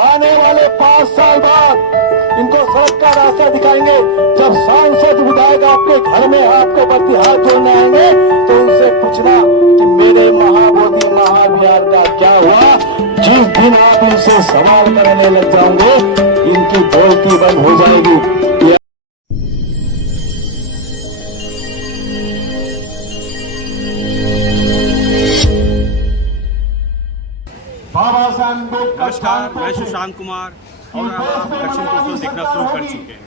आने वाले 5 साल बाद इनको सड़क का रास्ता दिखाएंगे। जब सांसद विधायक आपके घर में आपके प्रति हाथ जोड़ने आएंगे तो उनसे पूछना कि मेरे महाबोधि महाविहार का क्या हुआ। जिस दिन आप इनसे सवाल करने लग जाओगे इनकी बोलती बंद हो जाएगी। नमस्कार, मैं सुशांत कुमार और आप दक्षिण कोस्टल देखना शुरू कर चुके हैं।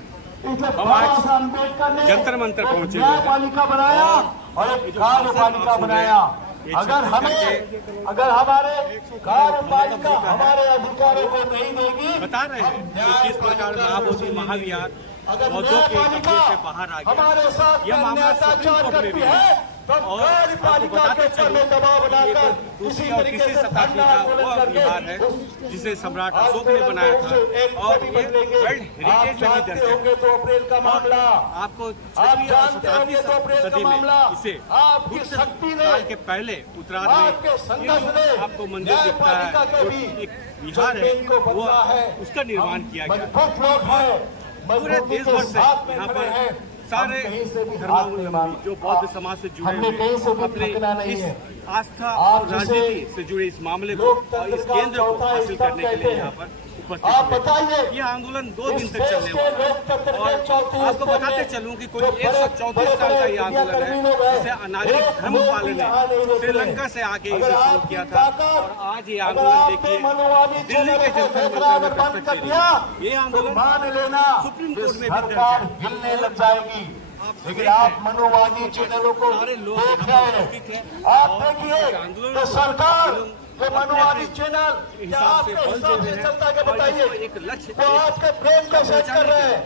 हम आज जंतर मंतर पहुंचे न्यायपालिका बनाया और एक कार्यपालिका बनाया। अगर हमारे कार्यपालिका हमारे अधिकारों को नहीं देगी, बता रहे हैं कि किस प्रकार महाबोधि महाविहार पौधों के कब्जे से बाहर आ गया। यह मामला सुप्रीम कोर्ट में भी है और आपको बताते चलो दूसरी और तीसरी शताब्दी का वह विहार है जिसे सम्राट अशोक ने बनाया था और ये वर्ल्ड हेरिटेज में भी दर्ज है। आपको 6वीं और 7वीं सदी में इसे गुप्त काल के पहले उत्तरार्ध में आपको मंदिर दिखता है जो एक विहार है वो उसका निर्माण किया गया। पूरे देश भर से यहाँ पर सारे धर्मावलंबी जो बौद्ध समाज से जुड़े हुए अपने इस आस्था और राजनीति से जुड़े इस मामले को और इस केंद्र को हासिल करने के लिए यहाँ पर उपस्थित है। यह आंदोलन 2 दिन तक चलने वाला है और आपको बताते चलूं कि कोई 134 साल का यह आंदोलन है जिसे अनागरिक धर्मपाल ने श्रीलंका से आके इसे शुरू किया था और आज ये आंदोलन देखिए दिल्ली के जंतर मंतर में दस्तक दे रही है। ये आंदोलन सुप्रीम कोर्ट में भी दर्ज है। लग जाएगी। लेकिन आप मनोवादी चैनलों को देख रहे हैं। आप देखिए तो सरकार ये मनोवादी चैनल आपके हिसाब से चलता है बताइए। एक लक्ष्य तो आपके प्रेम का सेट कर रहे हैं।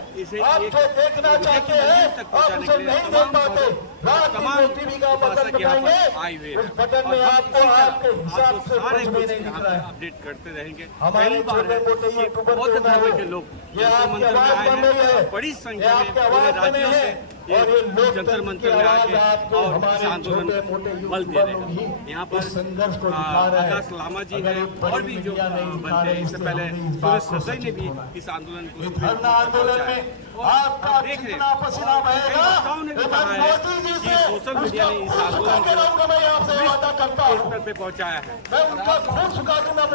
आप जो देखना चाहते हैं आप उसे नहीं देख पाते। रात में टीवी का बटन दबाएंगे उस बटन में आपको आपके हिसाब से कुछ भी नहीं दिख रहा है। अपडेट करते रहेंगे। हमारे छोटे मोटे यूट्यूबर बौद्ध धर्म के लोग ये आपकी आवाज बन रही है, बड़ी संख्या में आपकी आवाज बन रही है और ये लोग जंतर मंतर में आके और इस आंदोलन को बल दे रहे हैं। यहाँ पर आकाश लामा जी हैं और भी जो बनते हैं। इससे पहले सूरज ससई ने भी इस आंदोलन को आंदोलन में आपका देख रहे कितना पसीना बहेगा। वक्ताओं ने भी कहा है कि सोशल मीडिया ने इस आंदोलन को स्तर पे पहुंचाया है।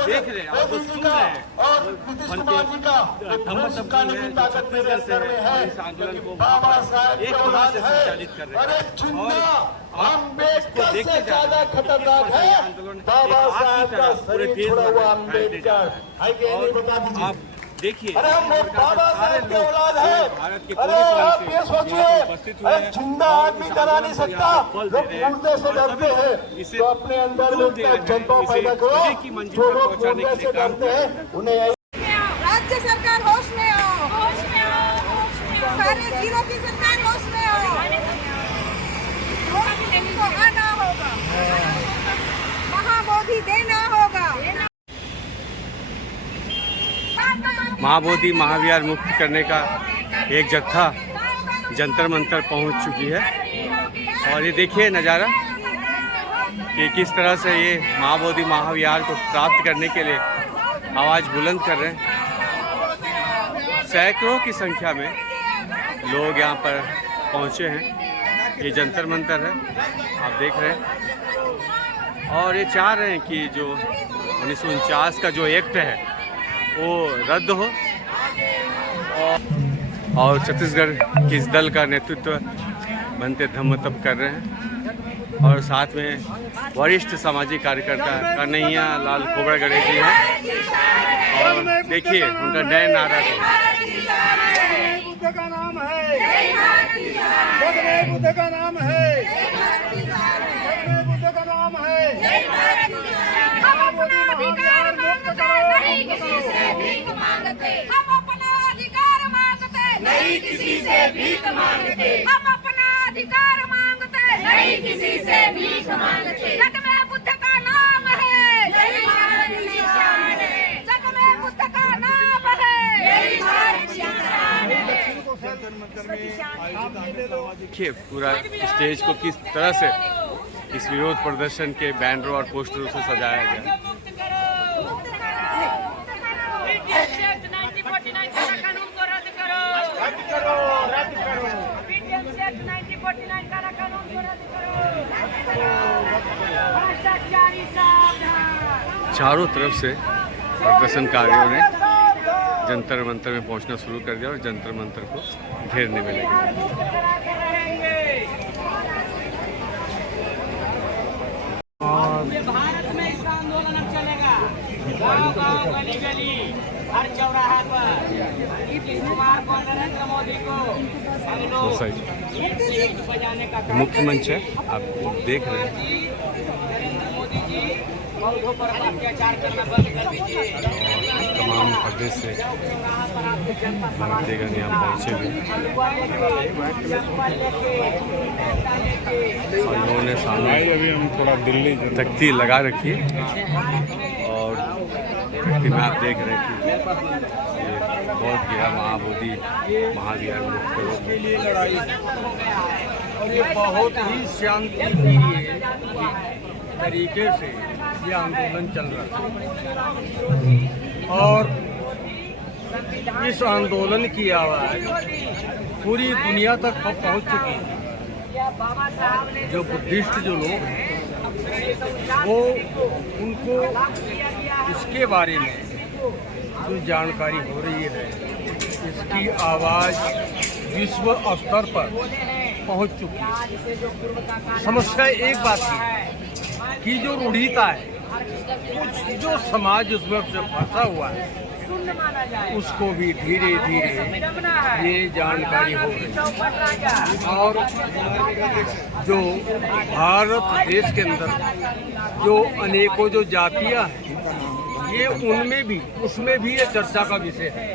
देख रहे हैं आप सुन रहे हैं छत्तीसगढ़ से है इस आंदोलन को एक माह से संचालित कर रहे हैं और इसको देखते जा रहे हैं खतरनाक है आंदोलन पूरे देश में फैलते जा रहे हैं। आप देखिए बाबा साहब के औलाद है। भारत के अरे आप ये सोचिए जिंदा आदमी डरा नहीं सकता। लोग मुर्दे से डरते हैं तो अपने अंदर में जज्बा पैदा करो। जो लोग मुर्दे से डरते हैं उन्हें राज्य सरकार होश में आओ, सारे जिलों की सरकार होश में आओ। इनको आना होगा, महाबोधि देना होगा। महाबोधि महाविहार मुक्त करने का एक जत्था जंतर मंतर पहुंच चुकी है और ये देखिए नज़ारा कि किस तरह से ये महाबोधि महाविहार को प्राप्त करने के लिए आवाज़ बुलंद कर रहे हैं। सैकड़ों की संख्या में लोग यहाँ पर पहुँचे हैं। ये जंतर मंतर है आप देख रहे हैं और ये चाह रहे हैं कि जो 1949 का जो एक्ट है वो रद्द हो और छत्तीसगढ़ के इस दल का नेतृत्व बनते धम्म तप कर रहे हैं और साथ में वरिष्ठ सामाजिक कार्यकर्ता कन्हैया लाल खोबड़गढ़े जी हैं और देखिए उनका नया नारा है बुद्ध का नाम है, बुद्ध का नाम है, बुद्ध का नाम है। हम अपना अधिकार मांगते नहीं किसी से भीख मांगते। हम अपना अधिकार मांगते नहीं किसी से भीख मांगते। हम अपना अधिकार मांगते नहीं किसी से भीख मांगते। जग में बुद्ध का नाम है, यही भारत की शान है। जग में बुद्ध का नाम है, यही भारत की शान है। देखिए पूरा स्टेज को किस तरह से इस विरोध प्रदर्शन के बैनरों और पोस्टरों से सजाया गया। BTS Act 1949 काला कानून को रद्द करो। रद्द करो, रद्द करो। BTS Act 1949 काला कानून को रद्द करो। भ्रष्टाचारी सावधान। चारों तरफ से प्रदर्शनकारियों ने जंतर मंतर में पहुंचना शुरू कर दिया और जंतर मंतर को घेरने में लगे। भारत में इसका आंदोलन अब चलेगा, गांव-गांव, गली-गली, हर चौराहा पर। नीतीश कुमार को, नरेंद्र मोदी को हम लोग बजाने का काम मुख्य मंच है, आप देख रहे हैं। नरेंद्र मोदी जी बौद्धों पर अत्याचार करना बंद कर दीजिए। तमाम प्रदेश से भारतीयगण यहाँ पहुँचे हुए और इन्होंने सामने अभी हम थोड़ा दिल्ली तख्ती लगा रखी है और तख्ती में आप देख रहे हैं कि ये बौद्ध गया महाबोधि महावीर मुक्त करो के लिए लड़ाई और ये बहुत ही शांतिप्रिय तरीके से ये आंदोलन चल रहा है और इस आंदोलन की आवाज़ पूरी दुनिया तक पहुंच चुकी है। जो बुद्धिस्ट जो लोग हैं वो उनको इसके बारे में जो जानकारी हो रही है इसकी आवाज़ विश्व स्तर पर पहुंच चुकी है। समस्या एक बात की है कि जो रूढ़िता है कुछ जो समाज उसमें से फंसा हुआ है उसको भी धीरे धीरे ये जानकारी हो रही है और जो भारत देश के अंदर जो अनेकों जो जातियां हैं ये उनमें भी उसमें भी ये चर्चा का विषय है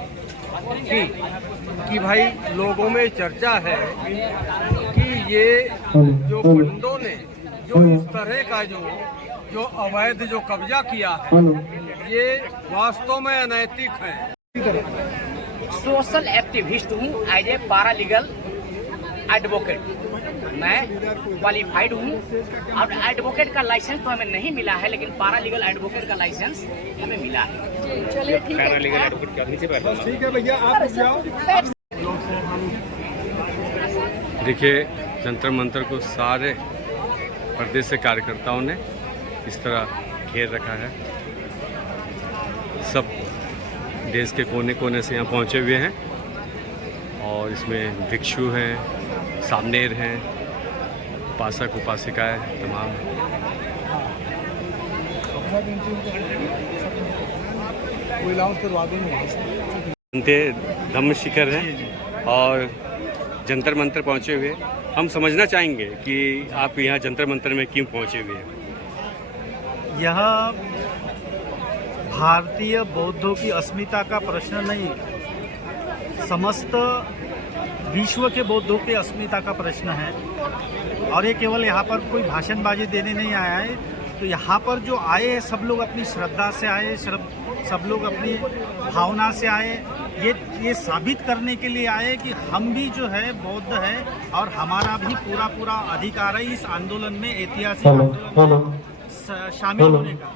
कि भाई लोगों में चर्चा है कि ये जो पंडों ने जो इस तरह का जो अवैध जो कब्जा किया है ये वास्तव में अनैतिक है। सोशल एक्टिविस्ट हूँ एज ए पैरालीगल एडवोकेट। मैं क्वालिफाइड हूँ और एडवोकेट का लाइसेंस तो हमें नहीं मिला है लेकिन पैरालीगल एडवोकेट का लाइसेंस हमें मिला है। चलिए ठीक है। पैरालीगल एडवोकेट क्या नीचे बैठा ठीक है भैया, आप जाओ। देखिए जंतर मंतर को सारे प्रदेश से कार्यकर्ताओं ने इस तरह घेर रखा है। सब देश के कोने कोने से यहाँ पहुँचे हुए हैं और इसमें भिक्षु हैं, सामनेर हैं, उपासक उपासिकाएँ तमाम। धम्म शिखर है और जंतर मंतर पहुँचे हुए। हम समझना चाहेंगे कि आप यहाँ जंतर मंतर में क्यों पहुँचे हुए हैं। यह भारतीय बौद्धों की अस्मिता का प्रश्न नहीं, समस्त विश्व के बौद्धों की अस्मिता का प्रश्न है। और ये केवल यहाँ पर कोई भाषणबाजी देने नहीं आया है, तो यहाँ पर जो आए हैं सब लोग अपनी श्रद्धा से आए, सब लोग अपनी भावना से आए। ये साबित करने के लिए आए कि हम भी जो है बौद्ध है और हमारा भी पूरा अधिकार है इस आंदोलन में, ऐतिहासिक आंदोलन में शामिल होने का।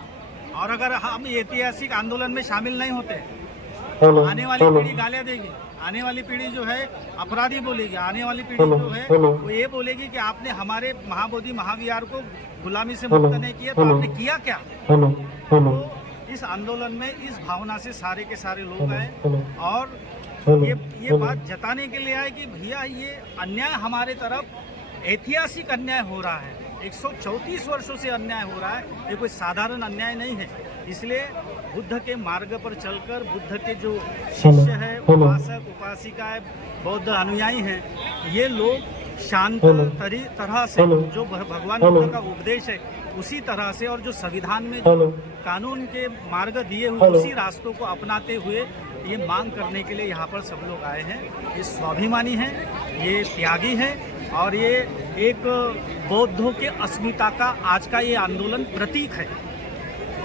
और अगर हम ऐतिहासिक आंदोलन में शामिल नहीं होते आने वाली पीढ़ी गालियाँ देगी, आने वाली पीढ़ी जो है अपराधी बोलेगी, आने वाली पीढ़ी जो है वो ये बोलेगी कि आपने हमारे महाबोधि महाविहार को गुलामी से मुक्त नहीं किया, तो आपने किया क्या। तो इस आंदोलन में इस भावना से सारे के सारे लोग आए और ये बात जताने के लिए आए कि भैया ये अन्याय हमारे तरफ ऐतिहासिक अन्याय हो रहा है, 134 वर्षों से अन्याय हो रहा है, ये कोई साधारण अन्याय नहीं है। इसलिए बुद्ध के मार्ग पर चलकर बुद्ध के जो शिष्य है, उपासक उपासिकाएं, बौद्ध अनुयायी हैं, ये लोग शांत तरह से जो भगवान बुद्ध का उपदेश है उसी तरह से और जो संविधान में जो कानून के मार्ग दिए हुए उसी रास्तों को अपनाते हुए ये मांग करने के लिए यहाँ पर सब लोग आए हैं। ये स्वाभिमानी हैं, ये त्यागी हैं और ये एक बौद्धों के अस्मिता का आज का ये आंदोलन प्रतीक है।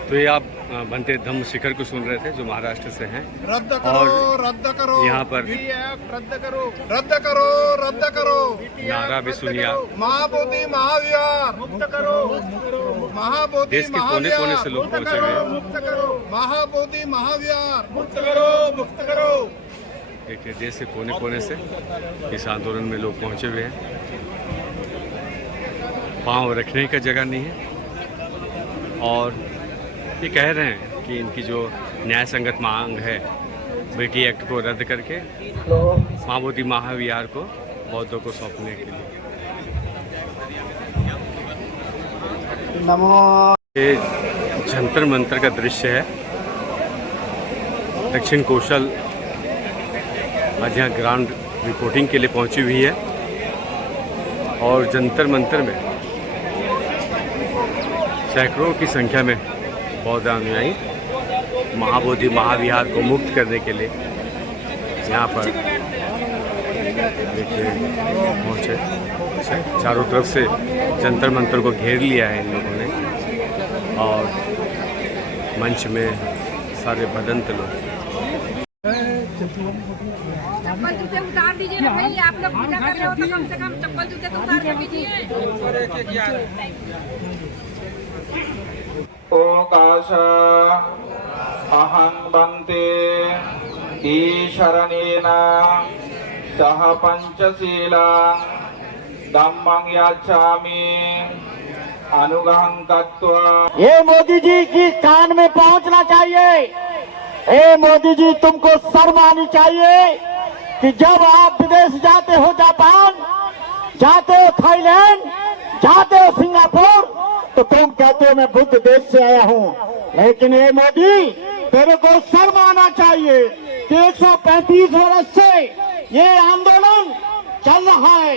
तो ये आप बनते धम्म शिखर को सुन रहे थे जो महाराष्ट्र से हैं। रद्द करो, रद्द करो, यहाँ पर रद्द करो, रद्द करो, रद्द करो, नारा भी सुनिए आप। महाबोधि महाविहार मुक्त करो, महाबोधि देश के कोने कोने से लोग पहुंचे हुए हैं। मुक्त करो महाबोधि महाविहार मुक्त करो मुक्त करो। देखिए देश के कोने कोने से इस आंदोलन में लोग पहुंचे हुए हैं। पांव रखने का जगह नहीं है और ये कह रहे हैं कि इनकी जो न्याय संगत मांग है बेटी एक्ट को रद्द करके महाबोधि महाविहार को बौद्धों को सौंपने के लिए। ये जंतर मंतर का दृश्य है। दक्षिण कौशल आज यहाँ ग्राउंड रिपोर्टिंग के लिए पहुंची हुई है और जंतर मंतर में सैकड़ों की संख्या में बौद्ध अनुयायी महाबोधि महाविहार को मुक्त करने के लिए यहाँ पर देखिए पहुँचे। चारों तरफ से जंतर मंतर को घेर लिया है इन लोगों ने और मंच में सारे भदंत लोग। चप्पल जूते उतार दीजिए ना भाई, आप लोग पूजा कर रहे हो तो कम से कम चप्पल जूते तो उतार कर दीजिए। ओकाश अहं बन्ते ईशरणेन सह पंचशीला धम्मं याचामि अनुगहं तत्वा। ये मोदी जी की कान में पहुंचना चाहिए। हे मोदी जी, तुमको शर्म आनी चाहिए कि जब आप विदेश जाते हो, जापान जाते हो, थाईलैंड जाते हो, सिंगापुर, तो तुम कहते हो मैं बुद्ध देश से आया हूँ। लेकिन ये मोदी, तेरे को शर्म आना चाहिए कि 135 वर्ष से ये आंदोलन चल रहा है,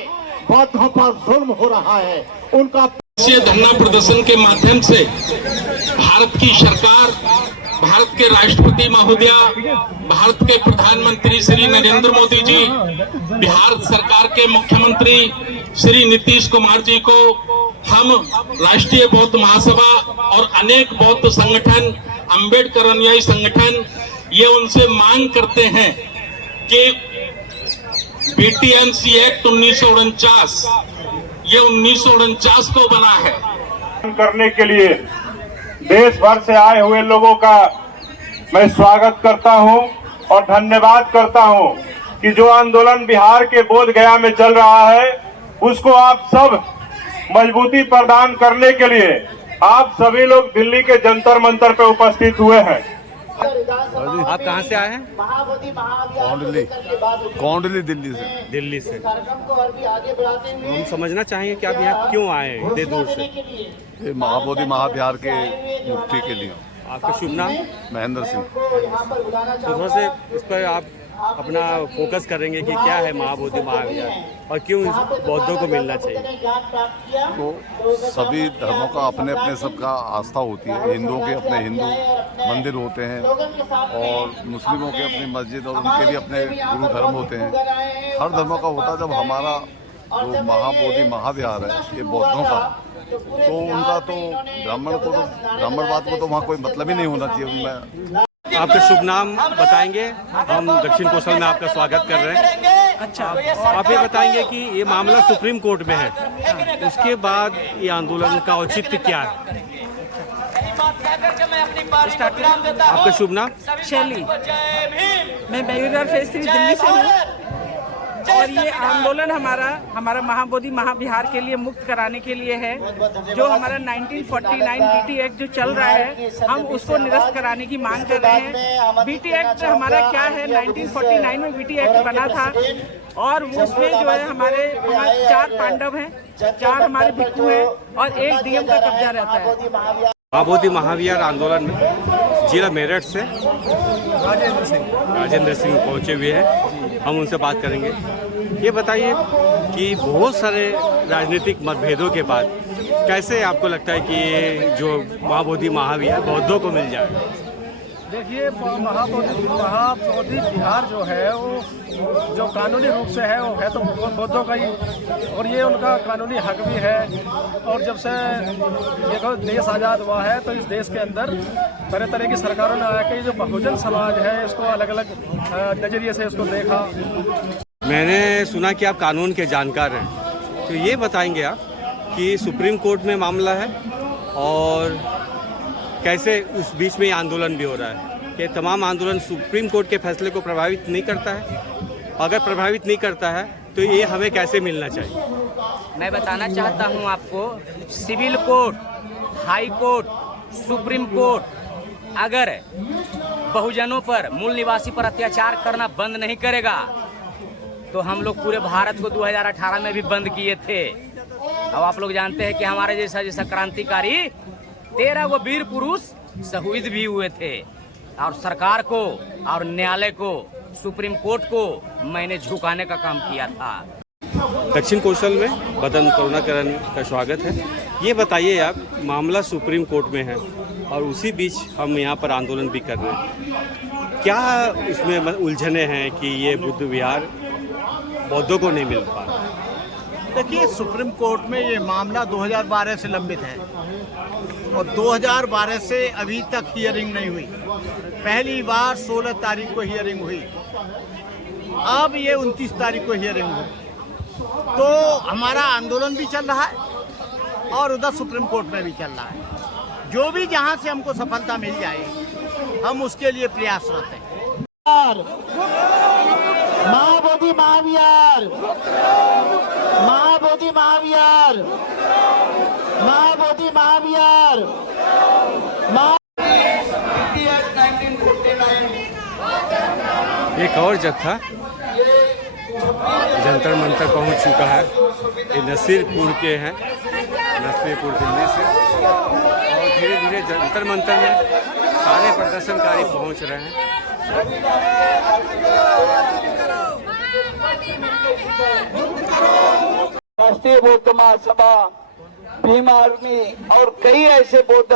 बौद्धों पर जुल्म हो रहा है। उनका धरना प्रदर्शन के माध्यम से भारत की सरकार, भारत के राष्ट्रपति महोदया, भारत के प्रधानमंत्री श्री नरेंद्र मोदी जी, बिहार सरकार के मुख्यमंत्री श्री नीतीश कुमार जी को हम राष्ट्रीय बौद्ध महासभा और अनेक बौद्ध संगठन, अंबेडकर अनुयायी संगठन, ये उनसे मांग करते हैं कि बीटीएमसी एक्ट 1949 ये 1949 को बना है। करने के लिए देश भर से आए हुए लोगों का मैं स्वागत करता हूं और धन्यवाद करता हूं कि जो आंदोलन बिहार के बोध गया में चल रहा है उसको आप सब मजबूती प्रदान करने के लिए आप सभी लोग दिल्ली के जंतर मंतर पे उपस्थित हुए हैं। आप कहाँ से आए हैं? कौंडली दिल्ली से। हम समझना चाहेंगे कि आप यहाँ क्यों आए हैं इतने दूर से? ये महाबोधि महाविहार के मुक्ति के लिए। आपका शुभ नाम? महेंद्र सिंह। तो थोड़ा से इस पर आप अपना फोकस करेंगे कि क्या है महाबोधि महाविहार और क्यों बौद्धों को मिलना चाहिए? तो सभी धर्मों का अपने अपने सबका आस्था होती है। हिंदुओं के अपने हिंदू मंदिर होते हैं और मुस्लिमों के अपनी मस्जिद और उनके भी अपने गुरु धर्म होते हैं। हर धर्मों का होता है। जब हमारा जो महाबोधि महाविहार है ये बौद्धों का, तो उनका तो ब्राह्मणवाद को तो वहाँ कोई मतलब ही नहीं होना चाहिए उनमें। आपका शुभ नाम बताएंगे? हम दक्षिण कौशल में आपका स्वागत कर रहे हैं। अच्छा, आप ये बताएंगे कि ये मामला सुप्रीम कोर्ट में है, उसके बाद ये आंदोलन का औचित्य क्या है? आपका शुभ नाम? शैली। मैं बेगूसराय फेज 3 दिल्ली से हूँ और ये आंदोलन हमारा महाबोधि महाविहार के लिए मुक्त कराने के लिए है। जो हमारा 1949 बीटी एक्ट जो चल रहा है, हम उसको निरस्त कराने की मांग कर रहे हैं। बीटी एक्ट हमारा क्या है, 1949 में बीटी एक्ट बना था और उसमें जो है हमारे 4 पांडव हैं, 4 हमारे भिक्षु हैं और 1 डीएम का कब्जा रहता है। महाबोधि महाविहार आंदोलन में जिला मेरठ से राजेंद्र सिंह पहुंचे हुए हैं, हम उनसे बात करेंगे। ये बताइए कि बहुत सारे राजनीतिक मतभेदों के बाद कैसे आपको लगता है कि ये जो महाबोधि महाविहार बौद्धों को मिल जाए? देखिए, महाबोधि विहार जो है वो जो कानूनी रूप से है वो है तो बौद्धों का ही, और ये उनका कानूनी हक भी है। और जब से ये देश आज़ाद हुआ है तो इस देश के अंदर तरह तरह की सरकारों ने आके जो बहुजन समाज है इसको अलग अलग नज़रिए से इसको देखा। मैंने सुना कि आप कानून के जानकार हैं, तो ये बताएंगे आप कि सुप्रीम कोर्ट में मामला है और कैसे उस बीच में ये आंदोलन भी हो रहा है कि तमाम आंदोलन सुप्रीम कोर्ट के फैसले को प्रभावित नहीं करता है? अगर प्रभावित नहीं करता है तो ये हमें कैसे मिलना चाहिए? मैं बताना चाहता हूं आपको, civil court, high court, supreme court अगर बहुजनों पर, मूल निवासी पर अत्याचार करना बंद नहीं करेगा तो हम लोग पूरे भारत को 2018 में भी बंद किए थे। अब आप लोग जानते हैं कि हमारे जैसा क्रांतिकारी 13 वो वीर पुरुष शहीद भी हुए थे और सरकार को और न्यायालय को, सुप्रीम कोर्ट को मैंने झुकाने का काम किया था। दक्षिण कौशल में बदन करुणाकरण का स्वागत है। ये बताइए आप, मामला सुप्रीम कोर्ट में है और उसी बीच हम यहाँ पर आंदोलन भी कर रहे हैं, क्या इसमें उलझने हैं कि ये बुद्ध विहार बौद्धों को नहीं मिल पा रहा? देखिए, सुप्रीम कोर्ट में ये मामला 2012 से लंबित है और 2012 से अभी तक हियरिंग नहीं हुई। पहली बार 16 तारीख को हियरिंग हुई, अब ये 29 तारीख को हियरिंग हुई। तो हमारा आंदोलन भी चल रहा है और उधर सुप्रीम कोर्ट में भी चल रहा है। जो भी जहां से हमको सफलता मिल जाए हम उसके लिए प्रयासरत हैं। महाबोधि महाविहार, महाबोधि महाविहार, महाबोधि महाविहार, एक और जत्था जंतर मंतर पहुंच चुका है। ये नसीरपुर के हैं, नसीरपुर दिल्ली से, और धीरे धीरे जंतर मंतर में सारे प्रदर्शनकारी पहुंच रहे हैं। राष्ट्रीय बौद्ध महासभा, भीम आर्मी और कई ऐसे बौद्ध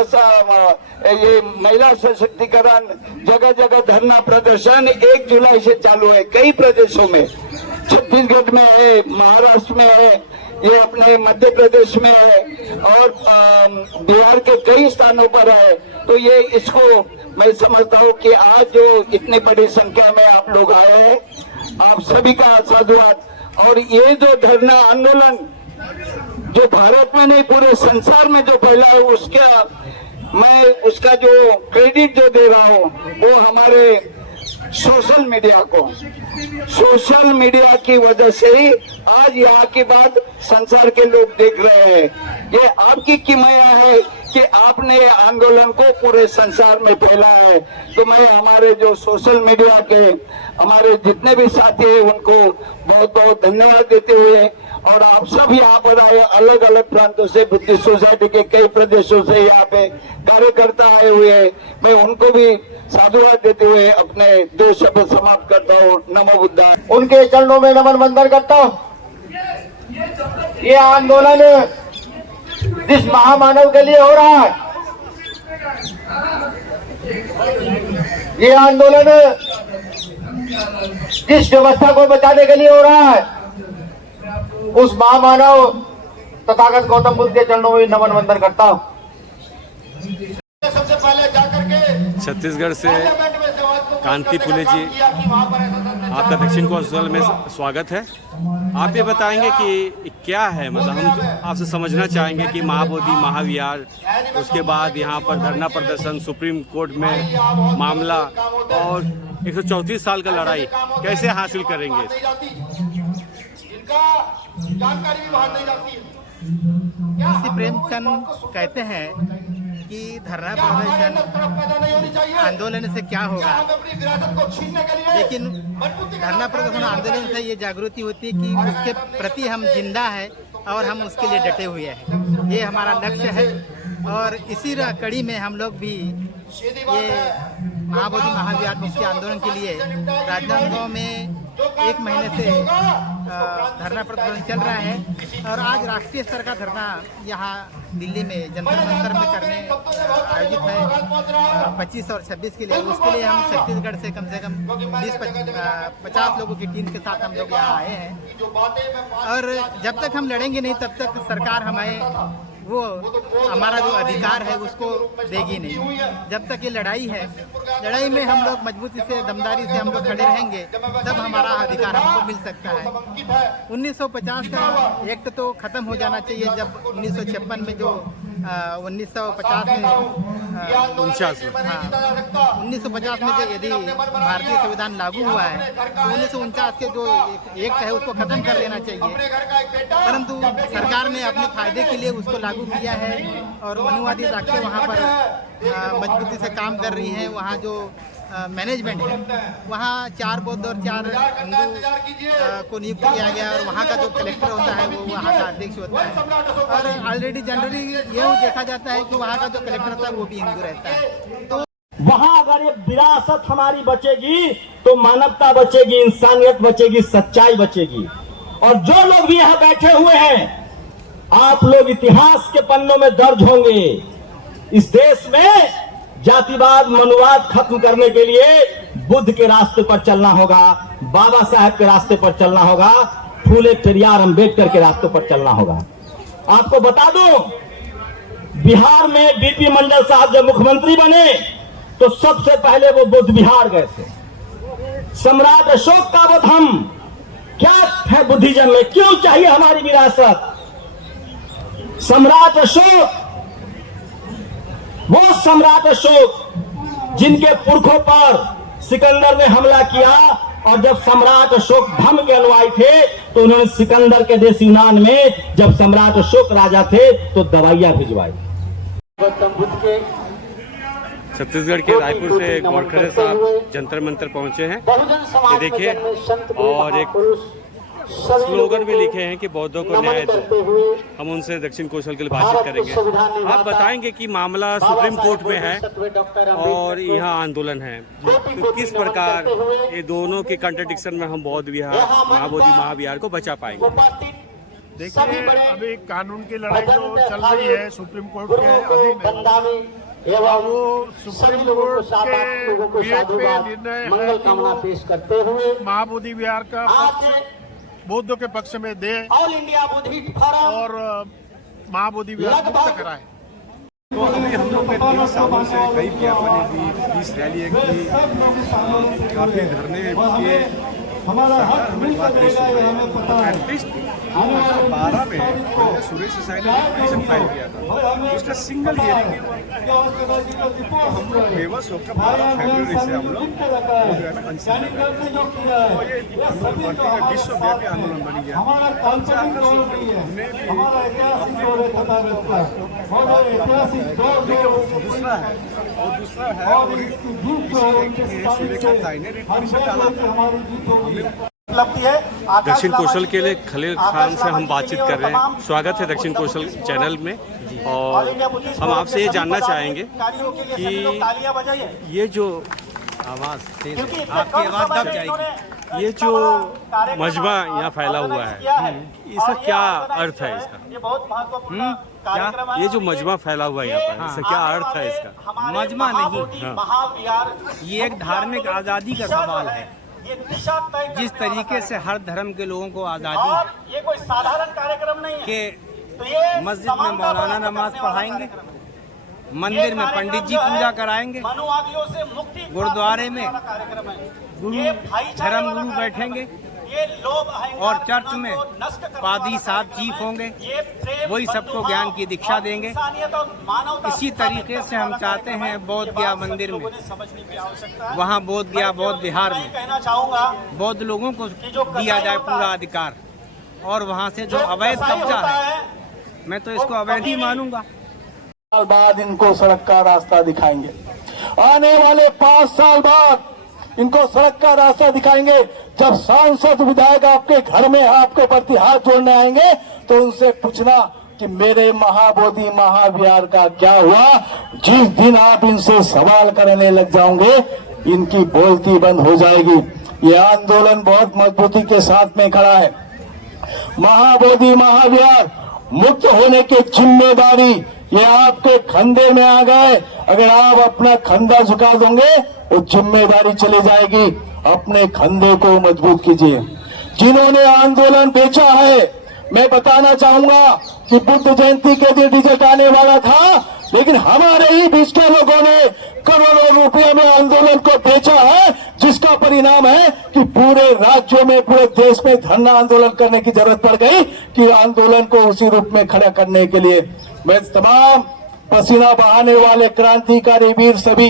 ये महिला सशक्तिकरण, जगह जगह धरना प्रदर्शन 1 जुलाई से चालू है कई प्रदेशों में। छत्तीसगढ़ में है, महाराष्ट्र में है, ये अपने मध्य प्रदेश में है और बिहार के कई स्थानों पर है। तो ये इसको मैं समझता हूँ कि आज जो इतनी बड़ी संख्या में आप लोग आए हैं, आप सभी का साधुवाद। और ये जो धरना आंदोलन जो भारत में नहीं पूरे संसार में जो फैला है, मैं उसका जो क्रेडिट जो दे रहा हूँ वो हमारे सोशल मीडिया को, सोशल मीडिया की वजह से ही आज यहाँ की बात संसार के लोग देख रहे हैं। ये आपकी किमया है कि आपने ये आंदोलन को पूरे संसार में फैलाया है। तो मैं हमारे जो सोशल मीडिया के हमारे जितने भी साथी हैं उनको बहुत बहुत धन्यवाद देते हुए, और आप सब यहाँ पर आए, अलग अलग प्रांतों से, बुद्धिस्ट सोसाइटी के कई प्रदेशों से यहाँ पे कार्यकर्ता आए हुए हैं, मैं उनको भी साधुवाद देते हुए अपने 2 शब्द समाप्त करता हूँ। नमो बुद्धाय। उनके चरणों में नमन वंदन करता हूँ। ये आंदोलन जिस महामानव के लिए हो रहा है, ये आंदोलन जिस व्यवस्था को बचाने के लिए हो रहा है, उस महामानव तथागत गौतम बुद्ध के चरणों में नमन वंदन करता हूँ। सबसे पहले जाकर के छत्तीसगढ़ से कांति फुले जी, आपका दक्षिण कौशल में स्वागत है। आप ये बताएंगे कि क्या है, मतलब हम आपसे समझना चाहेंगे कि महाबोधि महाविहार, उसके बाद यहाँ पर धरना प्रदर्शन, सुप्रीम कोर्ट में मामला और 134 साल का लड़ाई कैसे हासिल करेंगे? जानकारी भी बाहर नहीं जाती है। प्रेमचंद कहते हैं कि धरना प्रदर्शन आंदोलन से क्या होगा, लेकिन धरना प्रदर्शन आंदोलन से ये जागृति होती है कि उसके प्रति हम जिंदा है और हम उसके लिए डटे हुए हैं। ये हमारा लक्ष्य है और इसी कड़ी में हम लोग भी ये महाबोधि महाविहार मुक्ति आंदोलन के लिए राजनांदगांव में 1 महीने से धरना प्रदर्शन चल रहा है और आज राष्ट्रीय स्तर का धरना यहाँ दिल्ली में जंतर मंतर में करने आयोजित है 25 और 26 के लिए। उसके लिए हम छत्तीसगढ़ से कम 20-50 लोगों की टीम के साथ हम लोग यहाँ आए हैं और जब तक हम लड़ेंगे नहीं तब तक सरकार हमें वो हमारा जो अधिकार है उसको देगी नहीं। जब तक ये लड़ाई है, लड़ाई में हम लोग मजबूती से, दमदारी से हम लोग खड़े रहेंगे तब हमारा अधिकार हमको मिल सकता है। 1950 का एक्ट तो खत्म हो जाना चाहिए, जब 1956 में जो 1950 में 1950 में यदि भारतीय संविधान लागू हुआ है तो 1949 के जो एक्ट है उसको खत्म कर देना चाहिए, परंतु सरकार ने अपने फायदे के लिए उसको लागू किया है और मनुवादी ताकतें वहाँ पर मजबूती से काम कर रही हैं। वहाँ जो मैनेजमेंट है वहाँ 4 बौद्ध और 4 हिंदू को नियुक्त किया गया और वहाँ का जो कलेक्टर होता है वो वहाँ का अध्यक्ष होता है और ऑलरेडी जनरली ये देखा जाता है कि वहाँ का जो कलेक्टर होता है वो भी हिंदू रहता है। तो वहाँ अगर ये विरासत हमारी बचेगी तो मानवता बचेगी, इंसानियत बचेगी, सच्चाई बचेगी। और जो लोग भी यहाँ बैठे हुए हैं, आप लोग इतिहास के पन्नों में दर्ज होंगे। इस देश में जातिवाद मनुवाद खत्म करने के लिए बुद्ध के रास्ते पर चलना होगा, बाबा साहब के रास्ते पर चलना होगा, फूले पेरियार अम्बेडकर के रास्ते पर चलना होगा। आपको बता दूं, बिहार में बीपी मंडल साहब जब मुख्यमंत्री बने तो सबसे पहले वो बुद्ध विहार गए थे। सम्राट अशोक का वो हम क्या है बुद्धिज्म में, क्यों चाहिए हमारी विरासत। सम्राट अशोक, वो सम्राट अशोक जिनके पुरखों पर सिकंदर ने हमला किया, और जब सम्राट अशोक धर्म के अनुयायी थे तो उन्होंने सिकंदर के देश यूनान में जब सम्राट अशोक राजा थे तो दवाइयां भिजवाई। गौतम बुद्ध के छत्तीसगढ़ के रायपुर से गौरखरे साहब जंतर मंतर पहुंचे हैं। ये देखिए, और एक स्लोगन भी लिखे हैं कि बौद्धों को न्याय दो। हम उनसे दक्षिण कौशल के लिए बातचीत करेंगे। आप बताएंगे कि मामला सुप्रीम कोर्ट में है और यहाँ आंदोलन है, तो किस प्रकार ये दोनों के कंट्रडिक्शन में हम बौद्ध विहार महाबोधि महाविहार को बचा पाएंगे। देखिए, अभी कानून की लड़ाई जो चल रही है सुप्रीम कोर्ट के अधीन है, वो सुप्रीम कोर्ट के निर्णय पेश करते हुए महाबोधि विहार का बौद्धों के पक्ष में they all India Buddhist forum और महाबोधि विहार मुक्त कराए। तो अभी हम लोग ने 3 सालों से कई ज्ञापनें दी, 20 रैलियां की, काफी धरने किए, सरकार हमें बात नहीं सुन रही है। एटलीस्ट 2012 में सुरेश साई ने पिटीशन फाइल किया था, उसका सिंगल हियरिंग नहीं हुआ। तो हम लोग बेबस होकर 12 फरवरी से हम लोग अनशन कर रहे हैं। और ये आंदोलन का विश्वव्यापी आंदोलन बन गया। दूसरा है दक्षिण कौशल के लिए खलील खान से हम बातचीत कर रहे हैं। स्वागत है दक्षिण कौशल चैनल में, और हम आपसे ये जानना चाहेंगे कि ये जो आवाज़ आपकी आवाज़ दब जाएगी, ये जो मजमा यहाँ फैला हुआ है, इसका क्या अर्थ है इसका? क्या ये जो मजमा फैला हुआ है यहाँ पर, इसका क्या अर्थ है इसका? मजमा नहीं, ये एक धार्मिक आज़ादी का सवाल है। जिस तरीके से हर धर्म के लोगों को आज़ादी है, ये कोई साधारण कार्यक्रम नहीं है कि मस्जिद में मौलाना नमाज पढ़ाएंगे, मंदिर में पंडित जी पूजा कराएंगे, गुरुद्वारे में धर्म गुरु बैठेंगे और चर्च में पादरी साहब चीफ होंगे, वही सबको ज्ञान की दीक्षा देंगे। इसी तरीके से हम चाहते हैं बोध गया मंदिर में, वहाँ बोध गया बौद्ध विहार में बौद्ध लोगों को दिया जाए पूरा अधिकार, और वहाँ से जो अवैध कब्जा है, मैं तो इसको अवैध ही मानूंगा। साल बाद इनको सड़क का रास्ता दिखाएंगे, आने वाले 5 साल बाद इनको सड़क का रास्ता दिखाएंगे। जब सांसद विधायक आपके घर में आपके प्रति हाथ जोड़ने आएंगे तो उनसे पूछना कि मेरे महाबोधि महाविहार का क्या हुआ। जिस दिन आप इनसे सवाल करने लग जाओगे, इनकी बोलती बंद हो जाएगी। ये आंदोलन बहुत मजबूती के साथ में खड़ा है। महाबोधि महाविहार मुक्त होने की जिम्मेदारी ये आपके कंधे में आ गए। अगर आप अपना कंधा झुका दोगे वो जिम्मेदारी चली जाएगी। अपने कंधे को मजबूत कीजिए। जिन्होंने आंदोलन बेचा है, मैं बताना चाहूंगा कि बुद्ध जयंती के दिन रिजल्ट आने वाला था, लेकिन हमारे ही बीच के लोगों ने करोड़ों रुपए में आंदोलन को बेचा है, जिसका परिणाम है कि पूरे राज्यों में पूरे देश में धरना आंदोलन करने की जरूरत पड़ गई कि आंदोलन को उसी रूप में खड़ा करने के लिए। मैं तमाम पसीना बहाने वाले क्रांतिकारी वीर सभी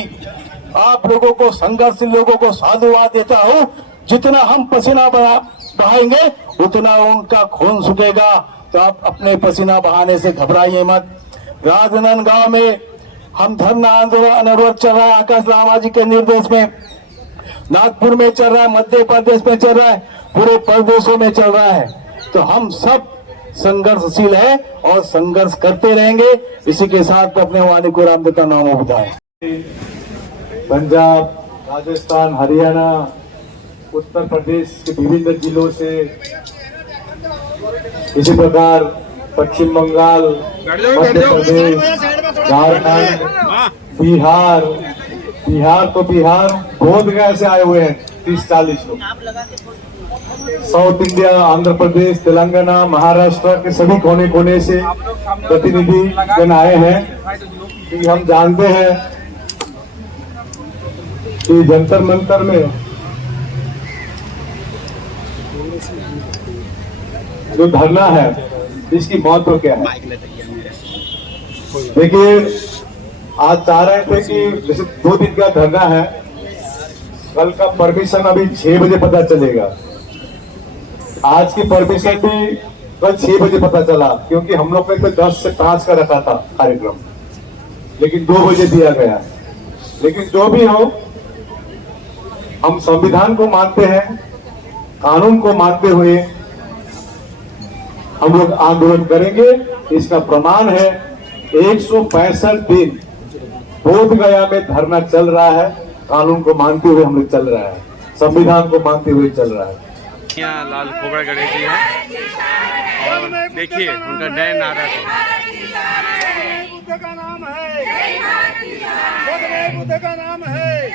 आप लोगों को, संघर्षशील लोगों को साधुवाद देता हूं। जितना हम पसीना बहाएंगे उतना उनका खून सूखेगा, तो आप अपने पसीना बहाने से घबराइए मत। राजनांदगांव में हम धरना आंदोलन अनवरत चल रहा है आकाश लामा जी के निर्देश में। नागपुर में चल रहा है, मध्य प्रदेश में चल रहा है, पूरे प्रदेशों में चल रहा है। तो हम सब संघर्षशील है और संघर्ष करते रहेंगे। इसी के साथ अपने वाणी को रामदत्ता नाम बताएं। पंजाब, राजस्थान, हरियाणा, उत्तर प्रदेश के विभिन्न जिलों से, इसी प्रकार पश्चिम बंगाल, मध्य प्रदेश, झारखंड, बिहार तो बिहार बोधगया से आए हुए हैं 30-40 लोग। साउथ इंडिया, आंध्र प्रदेश, तेलंगाना, महाराष्ट्र के सभी कोने कोने से प्रतिनिधि जन आए हैं। कि हम जानते हैं कि जंतर मंतर में जो धरना है इसकी महत्व क्या है। देखिए, आज चाह रहे थे कि जैसे 2 दिन का धरना है, कल का परमिशन अभी 6 बजे पता चलेगा। आज की परमिशन भी कल 6 बजे पता चला, क्योंकि हम लोग ने तो 10 से 5 का रखा था कार्यक्रम, लेकिन 2 बजे दिया गया। लेकिन जो भी हो, हम संविधान को मानते हैं, कानून को मानते हुए हम लोग आंदोलन करेंगे। इसका प्रमाण है 165 दिन बोधगया में धरना चल रहा है। कानून को मानते हुए हम लोग चल रहा है, संविधान को मानते हुए चल रहा है। यहाँ लाल खोबड़ा गणेश जी हैं और देखिए उनका नया नारा है, बुद्ध का नाम है, बुद्ध का नाम है,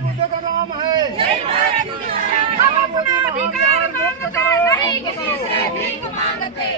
बुद्ध का नाम है। हम अपना अधिकार मांगते नहीं किसी से भीख मांगते।